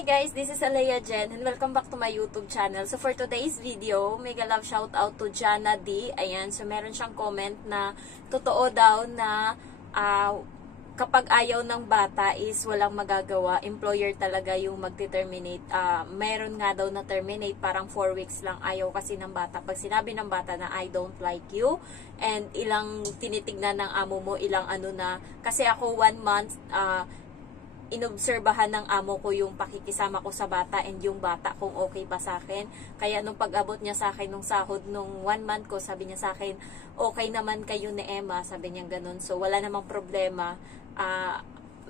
Hi guys, this is Alea Jen and welcome back to my YouTube channel. So for today's video, mega love shout out to Jana D. Ayan, so meron siyang comment na totoo daw na kapag ayaw ng bata is walang magagawa. Employer talaga yung magte-terminate. Meron nga daw na terminate, parang 4 weeks lang. Ayaw kasi ng bata. Pag sinabi ng bata na I don't like you and ilang tinitignan ng amo mo, ilang ano na. Kasi ako 1 month, inobserbahan ng amo ko yung pakikisama ko sa bata and yung bata kung okay pa sa akin. Kaya nung pag-abot niya sa akin nung sahod nung 1 month ko, sabi niya sa akin, okay naman kayo ni Emma, sabi niya ganun. So wala namang problema,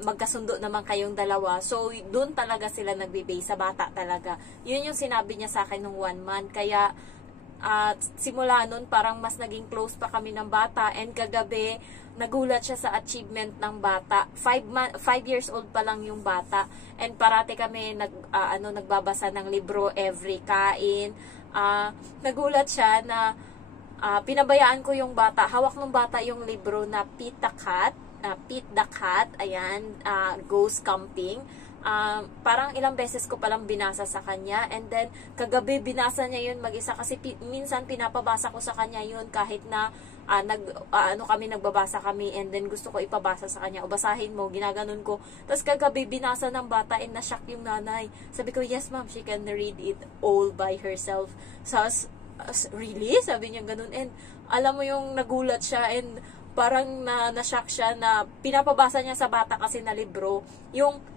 magkasundo naman kayong dalawa. So doon talaga sila nagbe-base sa bata talaga. Yun yung sinabi niya sa akin nung 1 month. Kaya simula nun parang mas naging close pa kami ng bata, and kagabi nagulat siya sa achievement ng bata. 5 years old pa lang yung bata, and parati kami nagbabasa ng libro every kain. Nagulat siya na pinabayaan ko yung bata, hawak ng bata yung libro na Pete the Cat, ayan, Ghost Camping. Parang ilang beses ko palang binasa sa kanya, and then kagabi binasa niya yun mag-isa kasi minsan pinapabasa ko sa kanya yun kahit na nagbabasa kami, and then gusto ko ipabasa sa kanya, o basahin mo, ginaganon ko. Tapos kagabi binasa ng bata and na-shock yung nanay. Sabi ko, yes ma'am, she can read it all by herself. So, really? Sabi niya ganun, and alam mo yung nagulat siya, and parang na-shock siya na pinapabasa niya sa bata kasi na libro, yung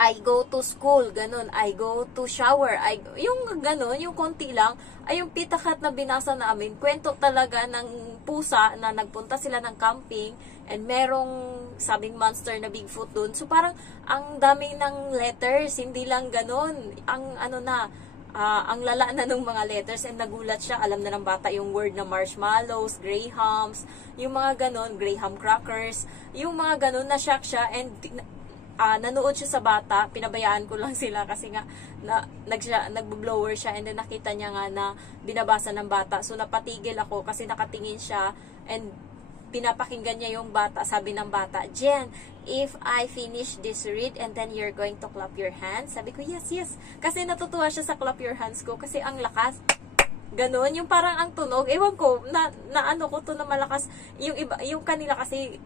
I go to school, ganun, I go to shower, yung ganun, yung konti lang, ay yung Pete the Cat na binasa namin, kwento talaga ng pusa na nagpunta sila ng camping, and merong sabing monster na Bigfoot dun. So parang, ang dami ng letters, hindi lang ganun, ang ang lala na ng mga letters, and nagulat siya, alam na ng bata yung word na marshmallows, grahams, yung mga ganun, graham crackers, yung mga ganun, na-shock siya, and nanood siya sa bata, pinabayaan ko lang sila kasi nga nagbo-blower siya, and then nakita niya nga na binabasa ng bata. So napatigil ako kasi nakatingin siya, and pinapakinggan niya yung bata. Sabi ng bata, Jen, if I finish this read and then you're going to clap your hands. Sabi ko, yes, yes. Kasi natutuwa siya sa clap your hands ko kasi ang lakas. Ganon, yung parang ang tunog. Ewan ko, na ano ko to na malakas. Yung iba, yung kanila kasi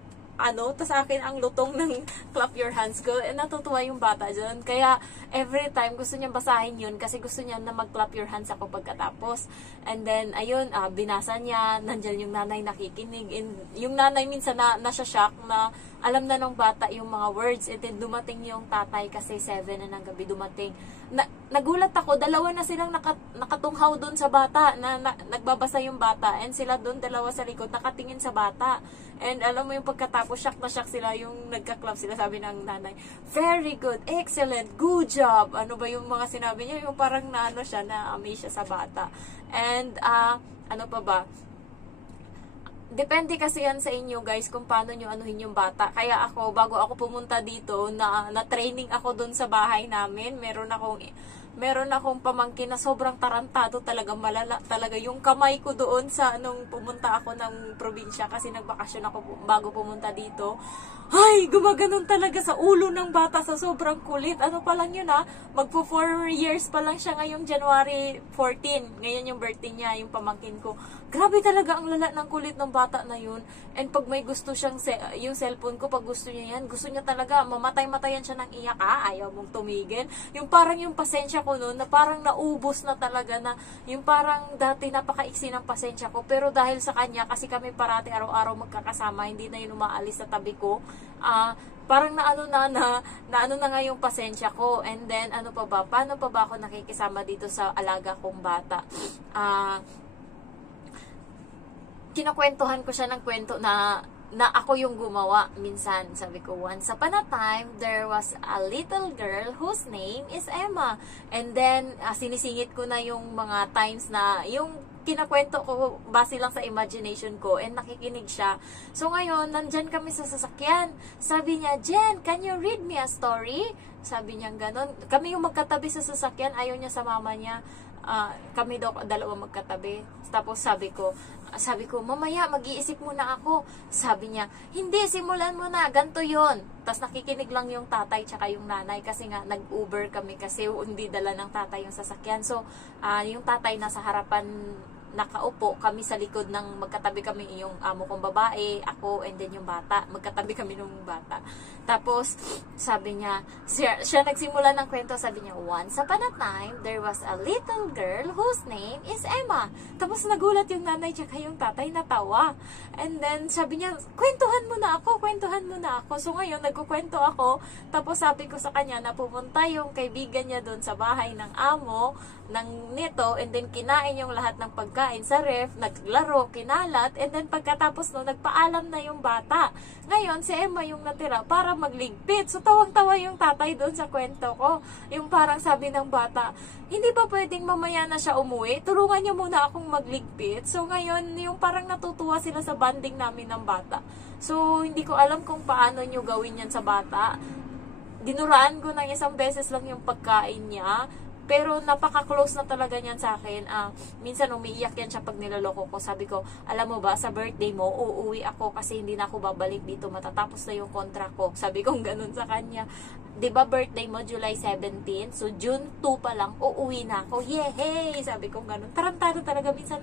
tas akin ang lutong ng clap your hands ko, and natutuwa yung bata dyan. Kaya every time gusto niya basahin yun kasi gusto niya na mag-clap your hands ako pagkatapos. And then ayun, binasa niya, nandyan yung nanay nakikinig, and yung nanay minsan nasya-shock na alam na ng bata yung mga words, and then dumating yung tatay kasi 7 na ng gabi dumating. Nagulat ako, dalawa na silang nakatunghaw doon sa bata, nagbabasa yung bata, and sila doon dalawa sa likod nakatingin sa bata. And alam mo yung pagkatapos, shock na shock sila, yung nagka-clap sila, sabi ng nanay, very good, excellent, good job. Ano ba yung mga sinabi niya, yung parang na-amaze siya sa bata. And ano pa ba? Depende kasi yan sa inyo guys kung paano nyo anuhin yung bata. Kaya ako, bago ako pumunta dito, na-training ako dun sa bahay namin. Meron akong pamangkin na sobrang tarantado talaga, malala talaga yung kamay ko doon sa nung pumunta ako ng probinsya kasi nagbakasyon ako bago pumunta dito. Ay, gumaganon talaga sa ulo ng bata sa sobrang kulit. Ano pa lang yun magpo 4 years pa lang siya ngayong January 14. Ngayon yung birthday niya, yung pamangkin ko. Grabe talaga ang lala ng kulit ng bata na yun. And pag may gusto siyang, yung cellphone ko, pag gusto niya yan, gusto niya talaga, mamatay-matayan siya ng iyak. Ayaw mong tumigil. Yung parang yung pasensya ko noon, na parang naubos na talaga na, yung parang dati napakaiksi ng pasensya ko. Pero dahil sa kanya, kasi kami parati araw-araw magkakasama, hindi na yun umaalis sa tabi ko, parang naano na nga yung pasensya ko. And then, ano pa ba? Paano pa ba ako nakikisama dito sa alaga kong bata? Kinakwentuhan ko siya ng kwento na ako yung gumawa. Minsan, sabi ko, once upon a time, there was a little girl whose name is Emma. And then, sinisingit ko na yung mga times na, yung kinakwento ko, base lang sa imagination ko, and nakikinig siya. So ngayon, nandyan kami sa sasakyan. Sabi niya, Jen, can you read me a story? Sabi niya ganon. Kami yung magkatabi sa sasakyan, ayaw niya sa mama niya. Kami daw dalawa magkatabi. Tapos sabi ko, mamaya mag-iisip muna ako. Sabi niya, hindi, simulan mo na, ganito yun. Tapos nakikinig lang yung tatay tsaka yung nanay kasi nga nag-Uber kami kasi hindi dala ng tatay yung sasakyan. So, yung tatay nasa harapan nakaupo, kami sa likod ng magkatabi kami yung amo kong babae, ako, and then yung bata. Magkatabi kami nung bata. Tapos, sabi niya, siya nagsimula ng kwento, sabi niya, once upon a time, there was a little girl whose name is Emma. Tapos nagulat yung nanay tsaka yung tatay, natawa. And then, sabi niya, kwentuhan mo na ako. So ngayon, nagkukwento ako, tapos sabi ko sa kanya na pumunta yung kaibigan niya doon sa bahay ng amo, ng nito, and then kinain yung lahat ng pagkain sa ref, naglaro, kinalat, and then pagkatapos no, nagpaalam na yung bata. Ngayon, si Emma yung natira para magligpit. So, tawang-tawa yung tatay doon sa kwento ko. Yung parang sabi ng bata, hindi ba pwedeng mamaya na siya umuwi? Tulungan niyo muna akong magligpit. So, ngayon, yung parang natutuwa sila sa banding namin ng bata. So, hindi ko alam kung paano nyo gawin yan sa bata. Dinuraan ko ng isang beses lang yung pagkain niya. Pero napaka-close na talaga niyan sa akin. Minsan umiiyak yan siya pag niloloko ko. Sabi ko, alam mo ba, sa birthday mo, uuwi ako kasi hindi na ako babalik dito. Matatapos na yung contract ko. Sabi ko ganun sa kanya. 'Di ba birthday mo July 17? So June 2 pa lang uuwi na ako. Yehey! Sabi ko ganun. Tarantado talaga minsan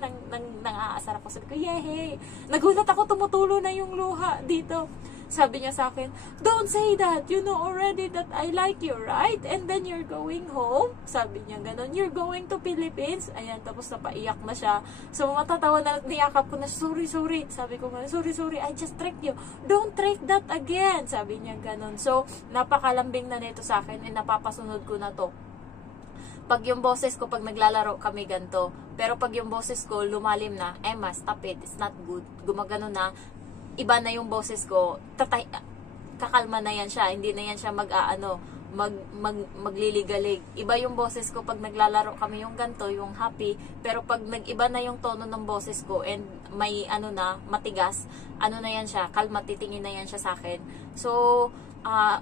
nang-aasar ako. Sabi ko, yehey! Nagulat ako, tumutulo na yung luha dito. Sabi niya sa akin, don't say that. You know already that I like you, right? And then you're going home. Sabi niya ganun. You're going to Philippines. Ayan, tapos napaiyak na siya. So, matatawa na, niyakap ko na, sorry. Sabi ko ganun, sorry, I just tricked you. Don't trick that again. Sabi niya ganun. So, napakalambing na nito sa akin and napapasunod ko na to. Pag yung boses ko, pag naglalaro kami ganito. Pero pag yung boses ko, lumalim na, Emma, stop it. It's not good. Gumagano na. Iba na yung boses ko, kakalma na yan siya, hindi na yan siya magliligalig. Iba yung boses ko pag naglalaro kami yung ganto, yung happy, pero pag nag-iba na yung tono ng boses ko and may matigas, na yan siya, kalma, titingin na yan siya sa akin. So,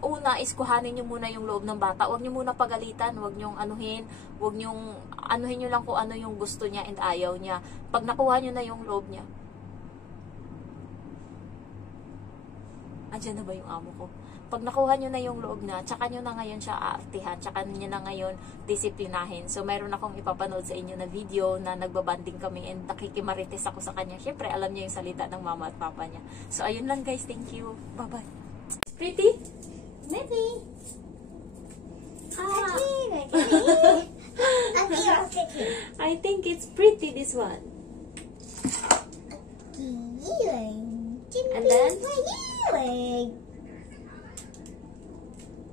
una is kuhanin nyo muna yung loob ng bata. Huwag nyo muna pagalitan, huwag nyo anuhin nyo lang kung ano yung gusto niya and ayaw niya. Pag nakuha nyo na yung loob niya, andyan na ba yung amo ko? Pag nakuha nyo na yung loob na, tsaka nyo na ngayon siya aartihan, tsaka nyo na ngayon disiplinahin. So, mayroon akong ipapanood sa inyo na video na nagbabanding kami and nakikimarites ako sa kanya. Siyempre, alam niya yung salita ng mama at papa niya. So, ayun lang guys. Thank you. Bye-bye. Pretty? Maybe. I think it's pretty, this one. And then?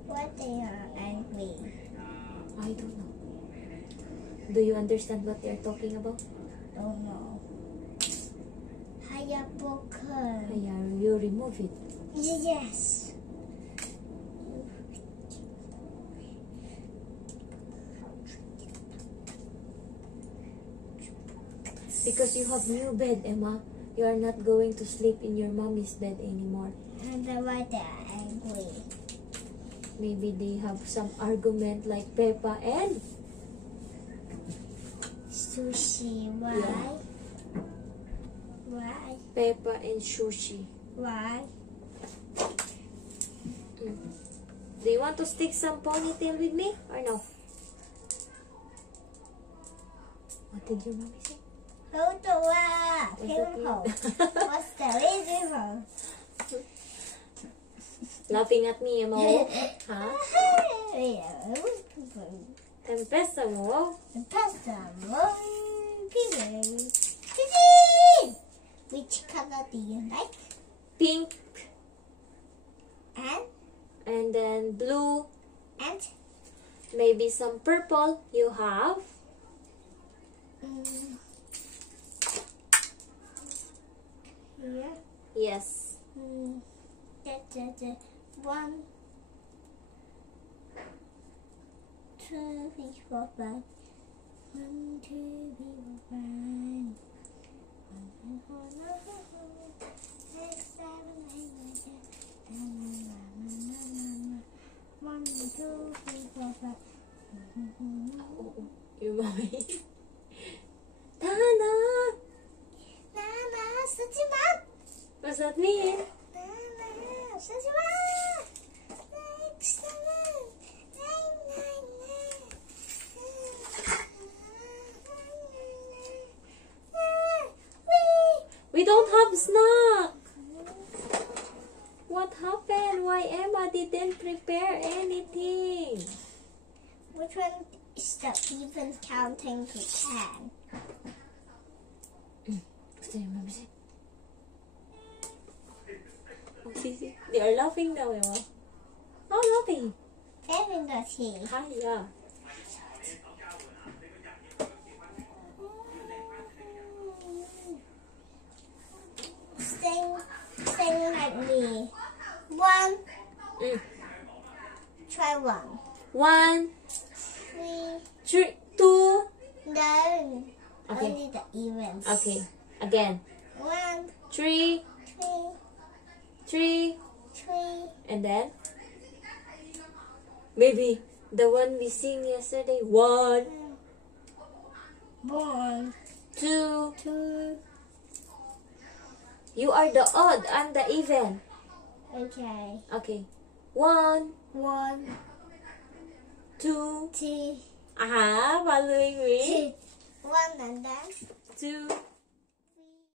What they are angry. I don't know. Do you understand what they're talking about? Don't know. Hayapokan. You remove it. Yes. Because you have new bed, Emma. You are not going to sleep in your mommy's bed anymore. And then why they are angry. Maybe they have some argument like Peppa and Sushi. Why? Yeah. Why? Peppa and Sushi. Why? Do you want to stick some ponytail with me or no? What did your mommy say? Hold the wall. What's the reason for? Laughing at me, Emma. Huh? Tempesta mo. Which color do you like? Pink. And then blue. and Maybe some purple. You have? here. Yes. That's 1, 2, 3, 4, 5. 1, 2, 3, 4, 5. 1, 2, 3, 4, 5, 6, 7, 8, 9, 10. 1, 2, 3, 4, 5. Yung mommy. Tana! Nana, Sajiman! What's that mean? Nana, Sajiman! Next, We don't have snack. What happened? Why Emma didn't prepare anything? Which one is the even counting to 10? Oh, see. They are laughing now, Emma. How laughing? 10 in the tea. Hiya. Sing like me. 1. Try 1. 1, 3. 2. No. Okay. Only the evens. Okay. Again. 1, 3, 3, 3. and then maybe the one we sing yesterday. 1, 1, 2. 2. You are the odd. I'm the even. Okay. Okay. 1, 1, 2. 2, Following me. 1 and then 2.